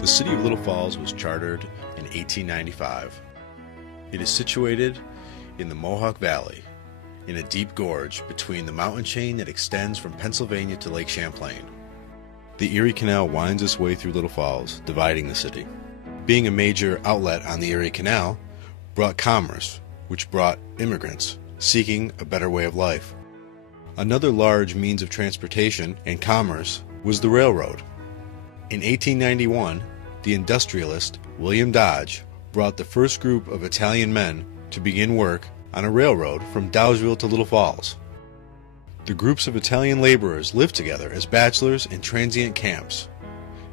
The city of Little Falls was chartered in 1895. It is situated in the Mohawk Valley, in a deep gorge between the mountain chain that extends from Pennsylvania to Lake Champlain. The Erie Canal winds its way through Little Falls, dividing the city. Being a major outlet on the Erie Canal brought commerce, which brought immigrants seeking a better way of life. Another large means of transportation and commerce was the railroad. In 1891, the industrialist William Dodge brought the first group of Italian men to begin work on a railroad from Dowsville to Little Falls. The groups of Italian laborers lived together as bachelors in transient camps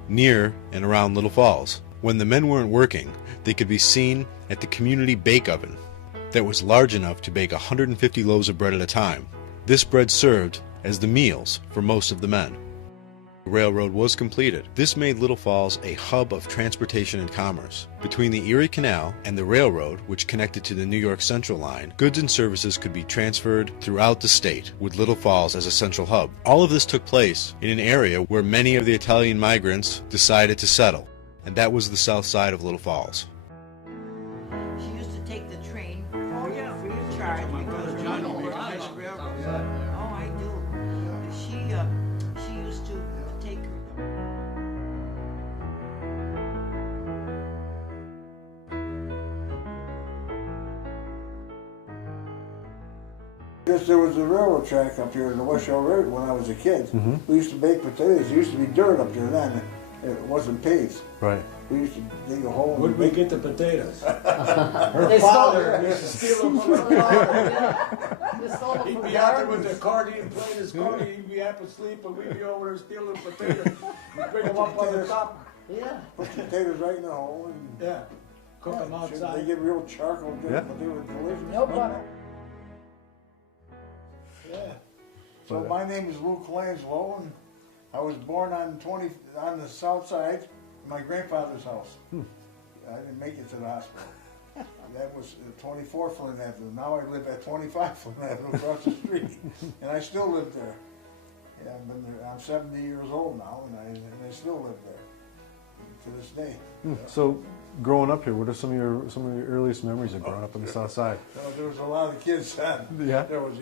near and around Little Falls. When the men weren't working, they could be seen at the community bake oven that was large enough to bake 150 loaves of bread at a time. This bread served as the meals for most of the men. The railroad was completed. This made Little Falls a hub of transportation and commerce. Between the Erie Canal and the railroad, which connected to the New York Central line, goods and services could be transferred throughout the state, with Little Falls as a central hub. All of this took place in an area where many of the Italian migrants decided to settle, and that was the south side of Little Falls. She used to take the train free of charge. Oh, I do. She used to take her. There was a railroad track up here in the West Shore Road when I was a kid. We used to bake potatoes. There used to be dirt up there then. It wasn't paved. Right. We used to dig a hole. Where'd we get the potatoes? Her father used to steal them from her father. He'd be out there with the accordion, playing his accordion, he'd be half asleep, and we'd be over there stealing potatoes. We'd bring them up on the top. Yeah. Put the potatoes right in the hole and Yeah. Cook them they outside. get real charcoal good, Yeah. but they were delicious. No butter. Yeah. So my name is Luke Lanslow, and I was born on the south side, my grandfather's house. I didn't make it to the hospital. That was 24 Flint Avenue. Now I live at 25 Flint Avenue across the street, and I still live there. Yeah, I've been there. I'm 70 years old now, and I still live there to this day. So, growing up here, what are some of your earliest memories of growing up on the south side? There was a lot of kids then. Yeah. There was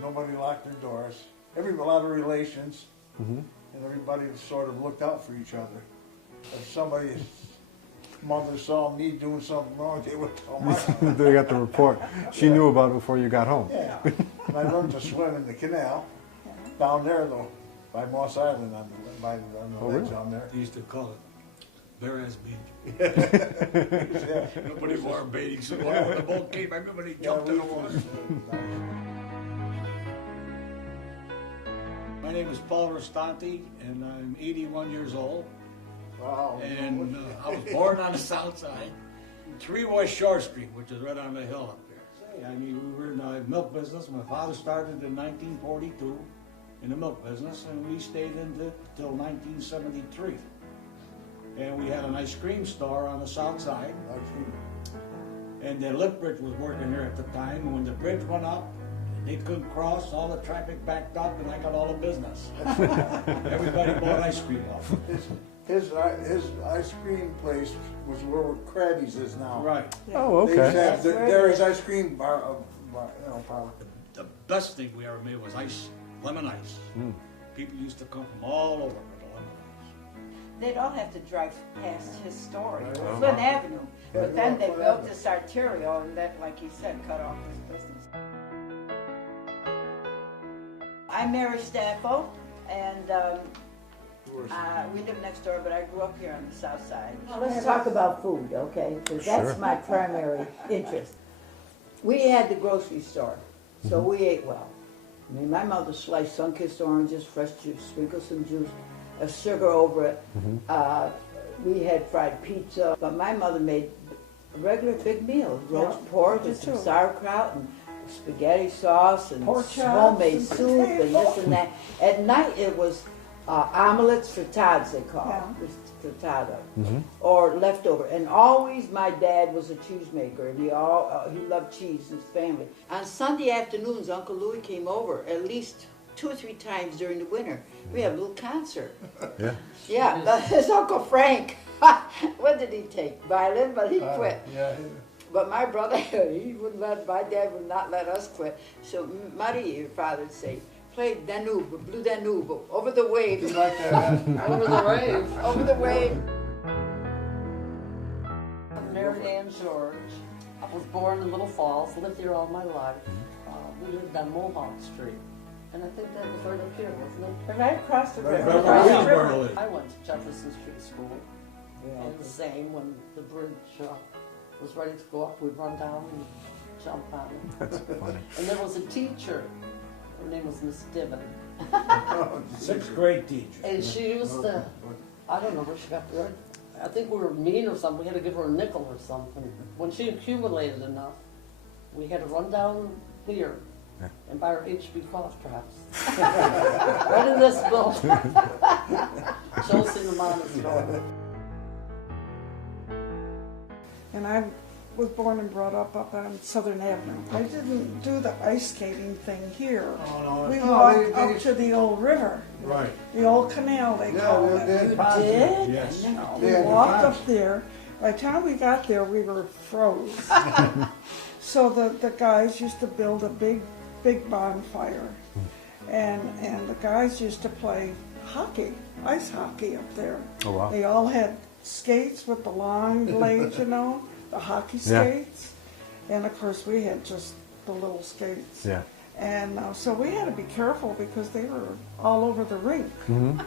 nobody locked their doors. A lot of relations, and everybody sort of looked out for each other. If somebody's mother saw me doing something wrong, they would tell my mom. They got the report. She knew about it before you got home. Yeah. And I learned to swim in the canal down there though, by Moss Island on the ledge down there. They used to call it Bear-Ass Beach. Yeah. Nobody wore a bathing suit. When the boat came, everybody jumped in the water. My name is Paul Restanti, and I'm 81 years old. Wow. And I was born on the south side, 3 West Shore Street, which is right on the hill up there. I mean, we were in the milk business. My father started in 1942 in the milk business, and we stayed in it till 1973. And we had an ice cream store on the south side. And the lift bridge was working there at the time. And when the bridge went up, they couldn't cross, all the traffic backed up, and I got all the business. Everybody bought ice cream off. His ice cream place was where Krabby's is now. Right. Oh, They used to okay. have Dairy's ice cream bar, parlor. The best thing we ever made was lemon ice. People used to come from all over for the lemon ice. They'd all have to drive past his store, Flint Avenue. But then they built this arterial, and that, like you said, cut off his business. I'm Mary Staffel, and we live next door, but I grew up here on the south side. Now, let's talk about food, okay? Because that's my primary interest. We had the grocery store, so we ate well. I mean, my mother sliced sun-kissed oranges, fresh juice, sprinkled some juice, sugar over it. We had fried pizza, but my mother made regular big meals, roast pork with some sauerkraut and spaghetti sauce and homemade soup and this and that. At night it was omelets, frittatas they call it, frittata, or leftover. And always my dad was a cheese maker, and he loved cheese in his family. On Sunday afternoons, Uncle Louis came over at least 2 or 3 times during the winter. We had a little concert. Yeah, his Uncle Frank. What did he take? Violin, but he quit. Yeah. But my brother, he wouldn't let, my dad would not let us quit. So Muddy, your father would say, play Danube, Blue Danube, over the waves. Like that. Over the wave. Over the wave. Mary Ann George. I was born in Little Falls, lived here all my life. We lived on Mohawk Street. And I think that was right up here, wasn't it? Right across the river. Right Across the across river. the river. I went to Jefferson Street School. And the same, when the bridge was ready to go up, we'd run down and jump on it. That's funny. And there was a teacher. Her name was Miss Diven. Sixth grade teacher. And she used to, I don't know where she got the right. I think we were mean or something. We had to give her a nickel or something. When she accumulated enough, we had to run down here and buy her HB cough drops. Right in this building. Chelsea Romano's story. And I was born and brought up on Southern Avenue. I didn't do the ice skating thing here. Oh, no. We No, walked they- up to the old river, Right. the old canal they called Yeah, it. they You had ponds. did? Yes. No. We Yeah, the walked ponds. up there. By the time we got there, we were froze. So the guys used to build a big bonfire, and the guys used to play hockey, ice hockey up there. Oh, wow. They all had skates with the long blades, you know, the hockey Yeah. skates, and of course we had just the little skates. Yeah. And so we had to be careful because they were all over the rink. Mm-hmm.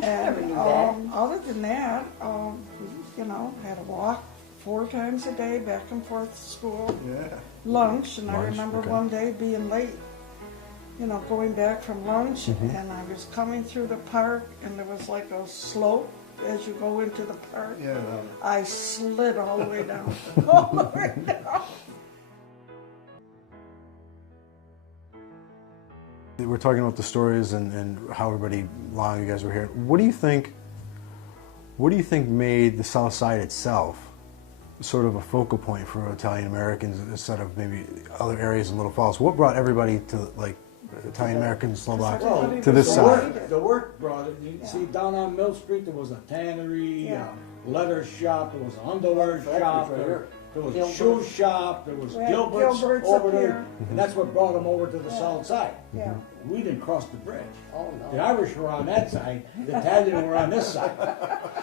Never And knew that. other than that, we, had to walk 4 times a day back and forth to school, Yeah. lunch, and I Lunch, remember okay. one day being late, going back from lunch, Mm-hmm. and I was coming through the park, and there was like a slope as you go into the park. Yeah. I slid all the way down, all the way down. We're talking about the stories and how everybody long you guys were here. What do you think made the South Side itself sort of a focal point for Italian Americans instead of maybe other areas in Little Falls? What brought everybody to like Italian Americans, Slovaks Well, to this the side? The work brought it. You see, down on Mill Street, there was a tannery, Yeah. a leather shop, there was an underwear shop, there was a shoe shop, there was We had Gilbert's Gilbert's over up there. here. And that's what brought them over to the south side. Yeah. We didn't cross the bridge. Oh, The no. Irish were on that side, the Italians were on this side.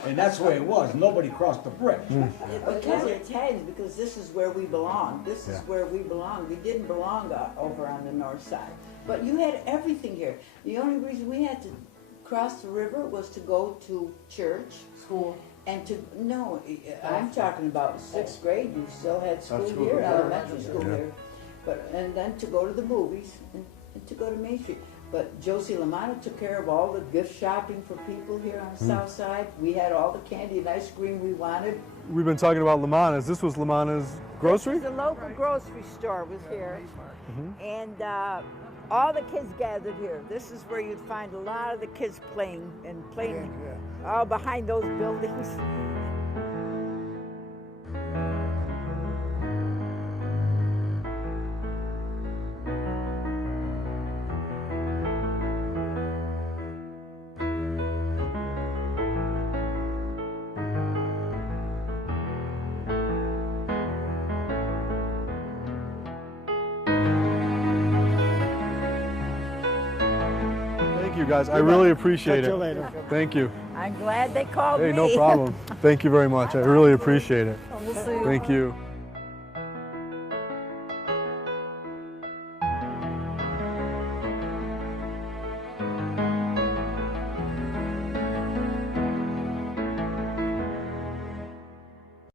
And that's the way it was. Nobody crossed the bridge. Because we're Italians, because this is where we belong. This is Yeah. where we belong. We didn't belong over on the north side. But you had everything here. The only reason we had to cross the river was to go to church School. and I'm talking about 6th grade. You still had school school here, here. elementary school Yeah. here. And then to go to the movies and to go to Main Street. But Josie Lamano took care of all the gift shopping for people here on the south side. We had all the candy and ice cream we wanted. We've been talking about Lamana's. This was Lamana's grocery? The local grocery store was here, and all the kids gathered here. This is where you'd find a lot of the kids playing all behind those buildings. Thank you guys. I really appreciate it. Thank you. I'm glad they called Hey, me. no problem. Thank you very much. I really appreciate it. We'll see you. Thank you.